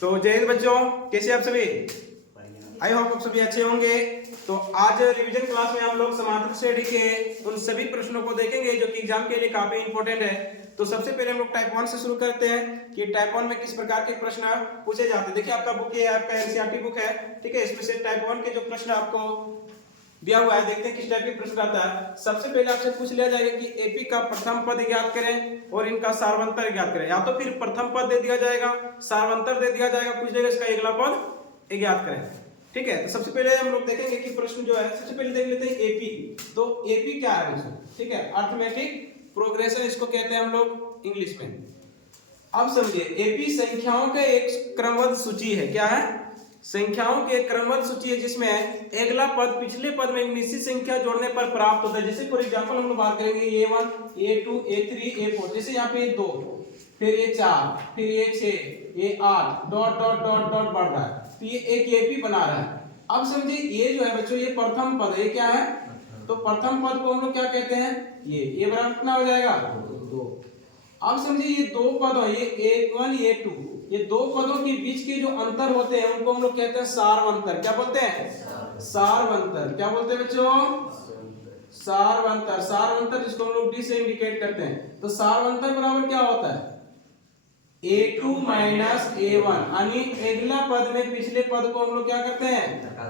तो जय हिंद बच्चों, कैसे आप सभी? आई होप आप सभी अच्छे होंगे। तो आज रिवीजन क्लास में हम लोग समांतर श्रेणी के उन सभी प्रश्नों को देखेंगे जो कि एग्जाम के लिए काफी इंपॉर्टेंट है। तो सबसे पहले हम लोग टाइप 1 से शुरू करते हैं कि टाइप 1 में किस प्रकार के प्रश्न पूछे जाते हैं। देखिए आपका बुक ये आपका एनसीईआरटी बुक है, ठीक है। इसमें से टाइप 1 के जो प्रश्न आपको दिया हुआ है, देखते हैं किस टाइप के प्रश्न आता है। सबसे पहले आपसे पूछ लिया जाएगा कि एपी का प्रथम पद ज्ञात करें और इनका सार्वंतर ज्ञात करें। या तो फिर प्रथम पद दे दिया जाएगा, सार्वंतर दे दिया जाएगा, पूछ देगा इसका अगला पद ज्ञात करें, ठीक है। तो सबसे पहले हम लोग देखेंगे कि प्रश्न जो है, सबसे पहले देख लेते हैं एपी। तो एपी क्या है बच्चों, ठीक है, अर्थमेटिक प्रोग्रेशन इसको कहते हैं हम लोग इंग्लिश में। अब समझिए, एपी संख्याओं के एक क्रमबद्ध सूची है। क्या है? संख्याओं के क्रमबद्ध सूची है जिसमें अगला पद पिछले पद में एक निश्चित संख्या जोड़ने पर प्राप्त होता है। जैसे फॉर एग्जांपल हम लोग बात करेंगे a1 a2 a3 a4। जैसे यहाँ पे 2, फिर ये 4, फिर ये 6, ये 8 डॉट डॉट डॉट डॉट बढ़ रहा है, तो ये एक एपी बना रहा है। अब समझिए ये जो है बच्चों, ये प्रथम पद है। ये क्या है? तो प्रथम पद को हम लोग क्या कहते हैं? ये बराबर कितना हो जाएगा? 2। अब समझिए ये दो पद है, ये a1 a2, ये दो पदों के बीच के जो अंतर होते हैं उनको हम लोग कहते हैं सारवंतर। क्या बोलते हैं? सारवंतर। क्या बोलते हैं बच्चों? सारवंतर। सारवंतर जिसको हम लोग डी से इंडिकेट करते हैं। तो सारवंतर बराबर क्या होता है? a2 माइनस a1, यानी अगला पद में पिछले पद को हम लोग क्या करते हैं?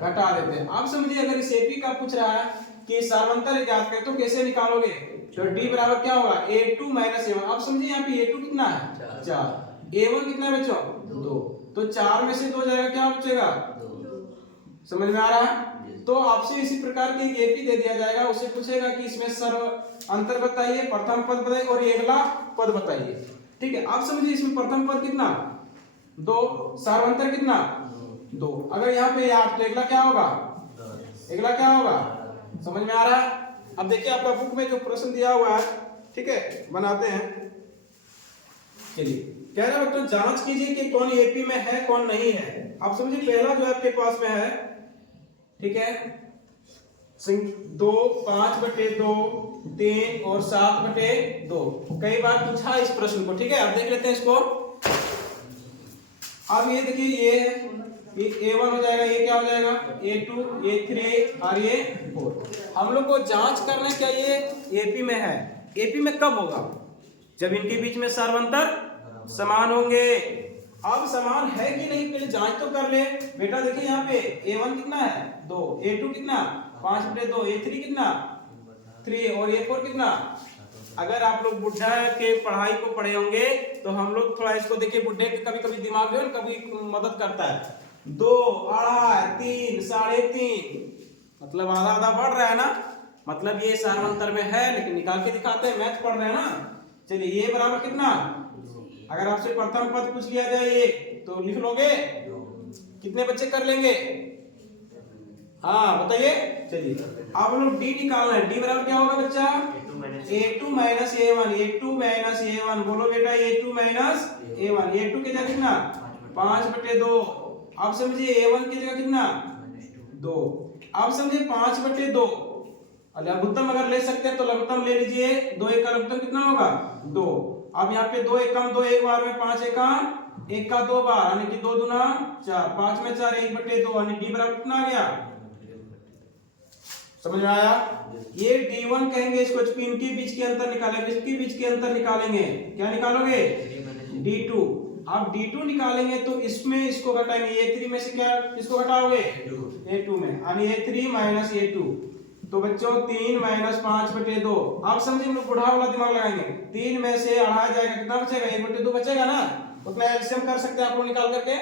घटा देते हैं। अब समझिए अगर इस एपी का पूछ रहा है कि सारवंतर ज्ञात करें तो कैसे निकालोगे? तो d बराबर क्या होगा? a2 minus a1। अब समझिए यहाँ पे a2 कितना है? 4। a1 कितना है बच्चों? 2। तो 4 में से 2 जाएगा, क्या बचेगा? 2। समझ में आ रहा है? तो आपसे इसी प्रकार के एपी दे दिया जाएगा, उससे पूछेगा कि इसमें सर्व अंतर बताइए, प्रथम पद बताइए और ये अगला पद बताइए, ठीक है। आप समझिए इसमें प्रथम पद कितना? 2, सार्वंतर कितना? 2। अगर यहाँ पे 8 तो अगला क्या होगा? अगला क्या होगा? समझ में आ रहा है? अब देखिए आपका बुक में जो प्रश्न दिया हुआ है, ठीक है, बनाते हैं। चलिए, कह रहा है बच्चों जांच कीजिए कि कौन एपी में है कौन नहीं है। आप समझिए पहला जो आपके पास में है, ठीक है, 2 5/2 3 और 7/2। कई बार पूछा इस प्रश्न को, ठीक है। अब देख लेते हैं इसको। अब ये देखिए ये a1 हो जाएगा, ये क्या हो जाएगा? a2 a3 और ये 4। हम लोग को जांच करना क्या ये एपी में है। एपी में कब होगा? जब इनके बीच में सार्वंतर समान होंगे। अब समान है कि नहीं पहले जांच तो कर ले बेटा। देखिए यहाँ पे a1 कितना है? 2, a2 कितना? 5/2, a3 कितना? 3 और a4 कितना? अगर आप लोग बुढ़ा के पढ़ाई को पढ़े होंगे तो हम लोग थोड़ा इसको देखिए, बुढ़े के कभी कभी दिमाग जो है कभी मदद करता है। 2, 2.5, 3, 3.5, मतलब आधा आधा बढ़ रहा है ना, मतलब ये सार्वंतर में है। लेकिन निकाल के दिखाते हैं, मैथ पढ़ रहे हैं ना। चलिए ये बराबर कितना? अगर आपसे प्रथम पद पूछ लिया जाए ये तो लिख लोगे? कितने बच्चे कर लेंगे? हाँ बताइए। चलिए अब हम लोग डी निकालना है। डी बराबर क्या होगा बच्चा? a2 minus a1। a2 minus a1, बोलो बेटा a2 माइनस a1। a2 की जगह कितना? 5/2। अब समझिए a1 की जगह कितना? 2। अब समझिए 5/2, लघुत्तम अगर ले सकते हैं तो लघुत्तम ले लीजिए। 2 1 का लघुत्तम कितना होगा? 2। अब यहाँ पे 2 1 कम 2 एक बार में, 5 1 का 2 बार, यानी कि 2 दूना 4, 5 में 4 1/2, यानी डी बराबर कितना आ गया? समझ में आया? ये d1 कहेंगे इसको। इनके बीच के अंतर निकालेंगे, इसके बीच के अंतर निकालेंगे। क्या निकालोगे? d2। अब d2 निकालेंगे तो इसमें इसको घटाएंगे, a3 में से क्या इसको घटाओगे? a2 में, यानी a3 माइनस a2। तो बच्चों 3 माइनस 5/2। अब समझिए हम लोग बुढ़ा वाला दिमाग लगाएंगे। 3 में से 2.5 जाएगा, कितना बचेगा? 1/2 बचेगा ना। उतना एलसीएम कर सकते हैं आप लोग निकाल करके।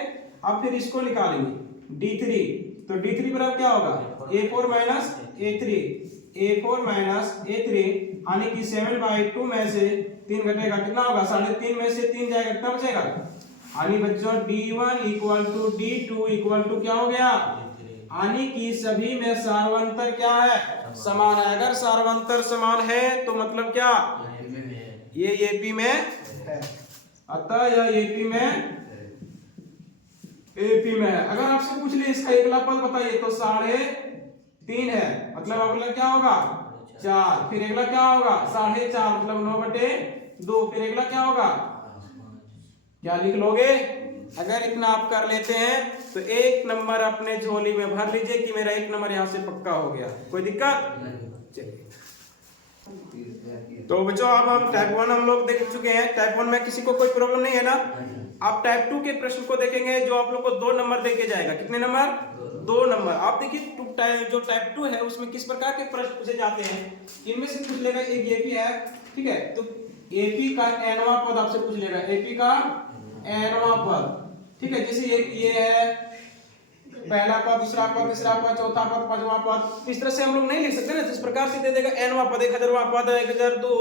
अब फिर इसको निकालेंगे d3। तो d3 बराबर क्या होगा? a4 minus a3, a4 minus a3, यानी कि 7/2 में से 3 घटेगा, कितना होगा? 3.5 में से 3 जाएगा, कितना बचेगा? यानी बच्चों d1 equal to d2 equal to क्या हो गया? यानी कि सभी में सार्वंतर क्या है? समान है। अगर सार्वंतर समान है तो मतलब क्या? ये एपी में है। अतः यह एपी में है। अगर आपसे पूछ ले इसका अगला पद बताइए तो 3.5 है, मतलब अगला क्या होगा? 4। फिर अगला क्या होगा? 4.5, मतलब 9/2। फिर अगला क्या होगा? क्या लिख लोगे? अगर इतना आप कर लेते हैं तो 1 नंबर अपने झोली में भर लीजिए कि मेरा 1 नंबर यहाँ से पक्का हो गया। कोई दिक्कत? चलिए तो बच्चों अब हम टाइप 1 हम लोग देख चुके हैं। टाइप 1 में किसी को कोई प्रॉब्लम नहीं है ना? आप टाइप 2 के प्रश्न को देखेंगे जो आप लोग को 2 नंबर देके जाएगा। कितने नंबर? 2 नंबर। आप देखिए जो टाइप 2 है उसमें किस प्रकार के प्रश्न पूछे जाते हैं। इनमें से पूछ लेगा एक एपी है, ठीक है, तो एपी का nवां पद आपसे पूछ लेगा, एपी का nवां पद, ठीक है। जैसे ये है पहला पद, दूसरा पद, तीसरा पद, चौथा पद, पांचवा पद। इस तरह से हम लोग नहीं लिख सकते ना, इस प्रकार से दे देगा nवां पद, 1000वां पद, 1002,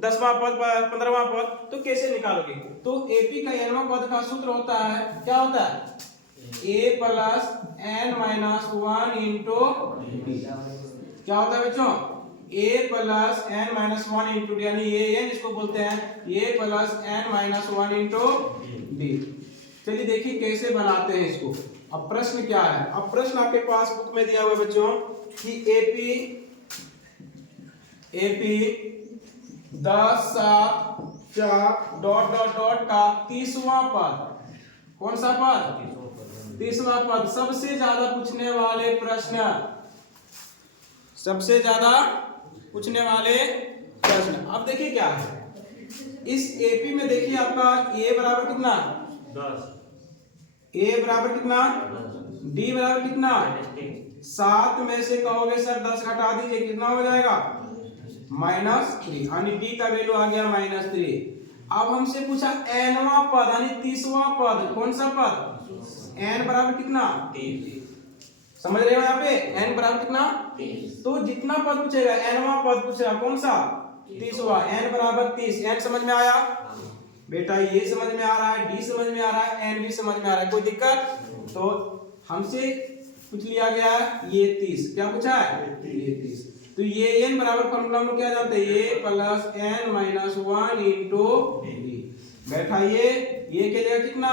10वां पद, 15वां पद, तो कैसे निकालोगे? तो एपी का nवां पद का सूत्र होता है, क्या होता है? a plus n minus 1 into D. क्या होता है बच्चों? a plus n minus 1 into D, यानी ये n इसको बोलते हैं a plus n minus 1 into D. चलिए देखिए कैसे बनाते हैं इसको। अब प्रश्न क्या है? अब प्रश्न आपके पास बुक में दिया हुआ है बच्चों कि एपी 10, 7, 4 डॉट डॉट डॉट का 30वां पद, कौन सा पद? 30वां पद। सबसे ज्यादा पूछने वाले प्रश्न, सबसे ज्यादा पूछने वाले प्रश्न। अब देखिए क्या है इस एपी में, देखिए आपका a बराबर कितना? 10। a बराबर कितना? d बराबर कितना? 7 में से कहोगे सर 10 घटा दीजिए, कितना हो जाएगा? -3, यानी d का वैल्यू आ गया -3। अब हमसे पूछा nवां पद यानी 30वां पद, कौन सा पद? n बराबर कितना? 30। समझ रहे हो यहाँ पे n बराबर कितना? 30। तो जितना पद पूछेगा nवां पद पूछेगा, कौन सा? 30वां। n बराबर 30। n समझ में आया बेटा? ये समझ में आ रहा है, डी समझ में आ रहा है, एन भी समझ में आ रहा है, कोई दिक्कत? तो हमसे पूछ लिया गया ये 30, क्या पूछा है? ये 30। तो ये n बराबर फॉर्मूला में क्या जानते हैं? a plus n minus 1 into D. बैठा ये के जगह कितना?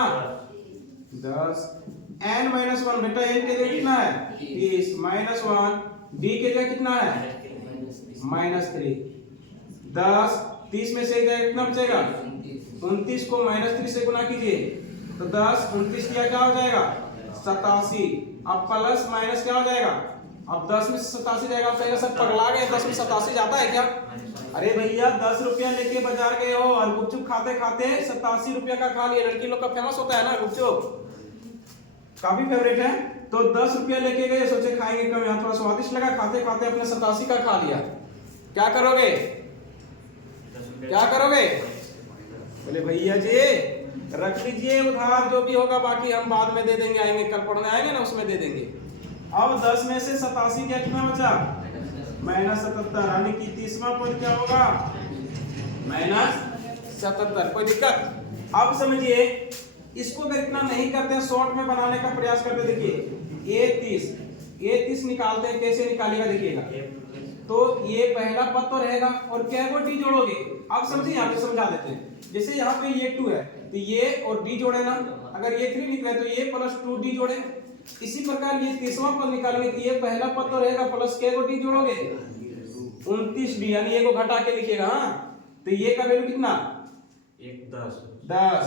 10। n माइनस 1 बेटा n के जगह कितना है? 30 माइनस 1, d के जगह कितना है? -3। 10 30 में से कितना बचेगा? 29 को -3 से गुना कीजिए तो 10 29 किया क्या हो जाएगा? 87। अब प्लस माइनस क्या हो जाएगा? अब 10 में 87 जाएगा। आप कहेगा सर पगला गए, 10 में 87 जाता है क्या? अरे भैया 10 रुपया लेके बाजार गए हो और गुपचुप खाते खाते 87 रुपया का खा लिया। लड़की लोग का फेमस होता है ना गुपचुप, काफी फेवरेट है। तो 10 रुपया लेके गए, सोचे खाएंगे कम, यहाँ थोड़ा स्वादिष्ट लगा, खाते खाते अपने 87 का खा लिया। क्या करोगे? क्या करोगे? बोले भैया जी रख लीजिए उधार, जो भी होगा बाकी हम बाद में दे देंगे, आएंगे कल पढ़ने आएंगे ना उसमें दे देंगे। अब 10 में से 87 क्या कितना बचा? -77, यानी कि 30वां पद क्या होगा? -77। कोई दिक्कत? अब समझिए इसको अगर इतना नहीं करते हैं, शॉर्ट में बनाने का प्रयास करते हैं। देखिए a 30 निकालते हैं, कैसे निकालेगा देखिएगा। तो ये पहला पद तो रहेगा और क्या को डी जोड़ोगे। आप समझिए, यहाँ पे समझा देते हैं। जैसे यहाँ पे ये 2 है तो ये और डी जोड़े ना, अगर ये 3 निकले तो ये प्लस 2d जोड़े। इसी प्रकार ये 30वां पद निकालेंगे तो ये पहला पद तो रहेगा, प्लस क्या को डी जोड़ोगे? 29d, यानी ये को घटा के लिखिएगा। हाँ तो ये का वैल्यू कितना? 10।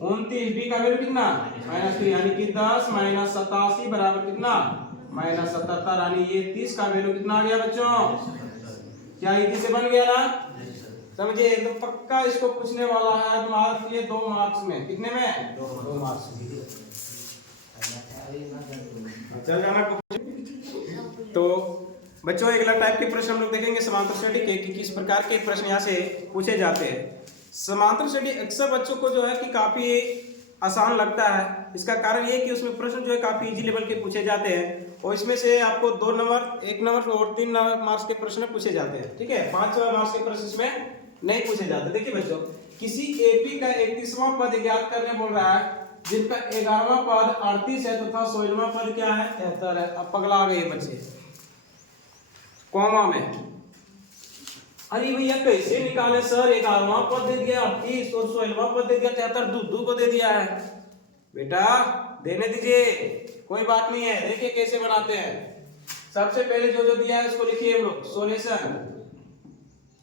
29d का वैल्यू कितना? -3, यानी कि 10 माइनस 87 बराबर कितना? -77, यानी ये 30 का वैल्यू कितना आ गया बच्चों? क्या ये 30 से बन गया ना? समझिए एकदम पक्का इसको पूछने वाला है मार्क्स, ये 2 मार्क्स में। कितने में? 2 मार्क्स में। चल जाना। तो बच्चों अगला टाइप के प्रश्न हम लोग देखेंगे समांतर श्रेणी के कि किस प्रकार के प्रश्न यहाँ से पूछे जाते हैं। समांतर श्रेणी अक्सर बच्चों को जो है कि काफी आसान लगता है। इसका कारण ये कि उसमें प्रश्न जो है काफी इजी लेवल के पूछे जाते हैं और इसमें से आपको 2 नंबर, 1 नंबर और 3 मार्क्स के प्रश्न पूछे जाते हैं। ठीक है, 5 मार्क्स के प्रश्न इसमें नहीं पूछे जाते। देखिए बच्चों, किसी एपी का 31वां पद ज्ञात करने बोल रहा है जिनका 11वां पद 38 है तथा 16वां पद क्या है? 73 है। अब पगला गए बच्चे कॉमा में। अरे भैया कैसे निकाले सर? 11वां पद दे दिया 38 और 16वां पद दे दिया 73, दू को दे दिया है। बेटा देने दीजिए, कोई बात नहीं है। देखिए कैसे बनाते हैं। सबसे पहले जो दिया है उसको लिखिए हम लोग, सॉल्यूशन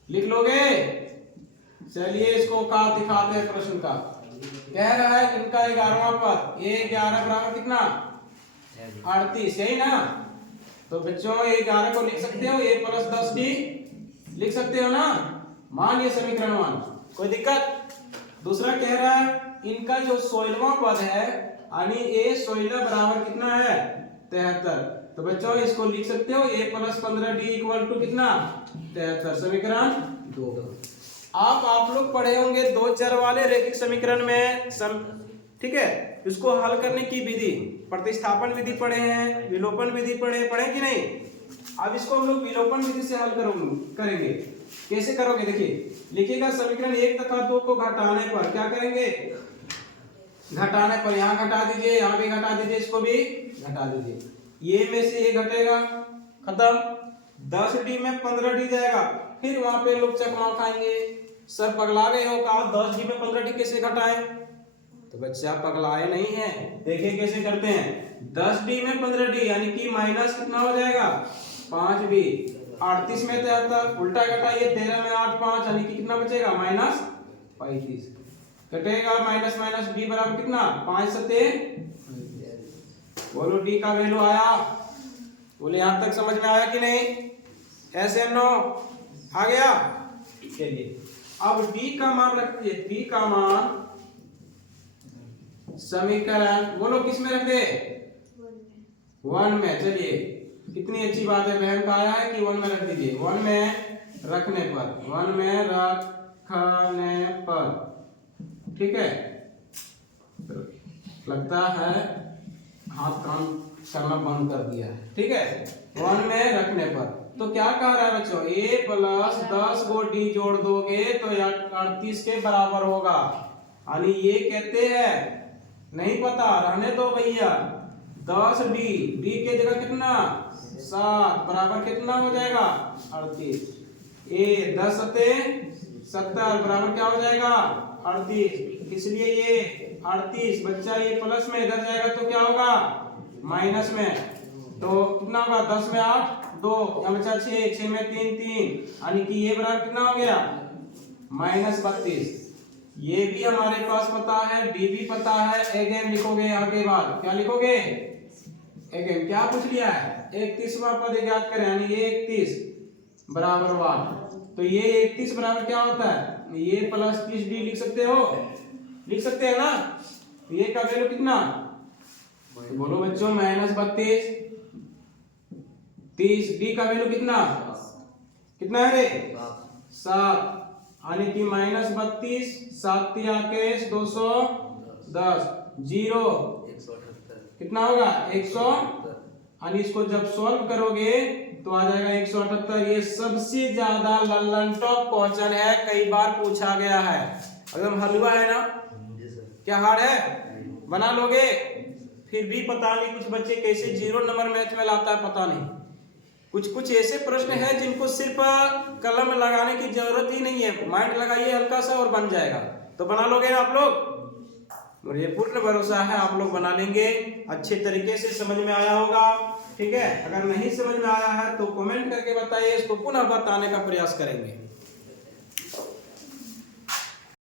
लिख लोगे। चलिए इसको का दिखाते हैं प्रश्न का। कह रहा है इनका 11वां पद, ये 11 बराबर कितना 38, यही ना। तो बच्चों ये 11 को लिख सकते हो, a प्लस 10d लिख सकते हो ना, मान ये समीकरण मान, कोई दिक्कत। दूसरा कह रहा है इनका जो 16वां पद है यानी a 16 बराबर कितना है 73। तो बच्चों इसको लिख सकते हो a plus 15d equal to कितना 73, समीकरण 2। आप लोग पढ़े होंगे दो चर वाले रैखिक समीकरण में ठीक है, इसको हल करने की विधि, प्रतिस्थापन विधि पढ़े हैं, विलोपन विधि पढ़े कि नहीं। अब इसको हम लोग विलोपन विधि से हल करेंगे। कैसे करोगे देखिए, लिखिएगा समीकरण 1 तथा 2 को घटाने पर क्या करेंगे, घटाने पर यहाँ घटा दीजिए, यहाँ भी घटा दीजिए, इसको भी घटा दीजिए, ये में से ये घटेगा, खत्म। 10d में 15d जाएगा, फिर वहां पे लोग चकमा खाएंगे, सर पगला गए हो, कहा 10d में 15d कैसे घटाए। तो बच्चा पगलाए नहीं है, देखिए कैसे करते हैं। 10d में 15d यानी कि माइनस कितना हो जाएगा 5b, 38 में 73, उल्टा घटाइए, 13 में 8 5 यानी कि कितना बचेगा माइनस 35, घटेगा माइनस माइनस b बराबर कितना 5 सते, बोलो d का वैल्यू आया, बोले यहां तक समझ में आया कि नहीं, ऐसे नो आ गया। चलिए अब d का मान रखिए, d का मान समीकरण बोलो किस में रख दे 1 में। चलिए कितनी अच्छी बात है, बहन का आया है कि 1 में रख दीजिए, 1 में रखने पर, 1 में रखने पर, ठीक है। लगता है हाथ काम करना बंद कर दिया है, ठीक है। 1 में रखने पर तो क्या कह रहा है बच्चों, a प्लस 10 को d जोड़ दोगे तो 38 के बराबर होगा, यानी ये कहते हैं नहीं पता, रहने दो भैया, 10d, d के जगह कितना 7 बराबर कितना हो जाएगा 38, a 10 सते 70 बराबर क्या हो जाएगा 38, इसलिए ये 38 बच्चा ये प्लस में इधर जाएगा तो क्या होगा माइनस में, तो कितना होगा 10 में 8 2 यहाँ बचा 6, 6 में 3 3 यानी कि ये बराबर कितना हो गया माइनस 32। ये भी हमारे पास पता है, डी भी पता है, अगेन लिखोगे आगे बाद, क्या लिखोगे अगेन, क्या पूछ लिया है 31वां पद ज्ञात करें, यानी ये 31 बराबर 1, तो ये 31 बराबर क्या होता है, ये प्लस 30d लिख सकते हो, लिख सकते हैं ना। ये का वैल्यू कितना, तो बोलो बच्चों माइनस 32, 30d का वैल्यू कितना कितना है रे 7, यानी कि माइनस 32 7 × 210 जीरो कितना होगा 100, यानी इसको जब सॉल्व करोगे तो आ जाएगा 178। ये सबसे ज्यादा लल्लन टॉप क्वेश्चन है, कई बार पूछा गया है, एकदम हलवा है ना, क्या हार्ड है, बना लोगे। फिर भी पता नहीं कुछ बच्चे कैसे 0 नंबर मैथ में लाता है, पता नहीं। कुछ ऐसे प्रश्न है जिनको सिर्फ कलम लगाने की जरूरत ही नहीं है, माइंड लगाइए हल्का सा और बन जाएगा। तो बना लोगे ना आप लोग, मुझे पूर्ण भरोसा है आप लोग बना लेंगे, अच्छे तरीके से समझ में आया होगा, ठीक है। अगर नहीं समझ में आया है तो कमेंट करके बताइए, इसको पुनः बताने का प्रयास करेंगे।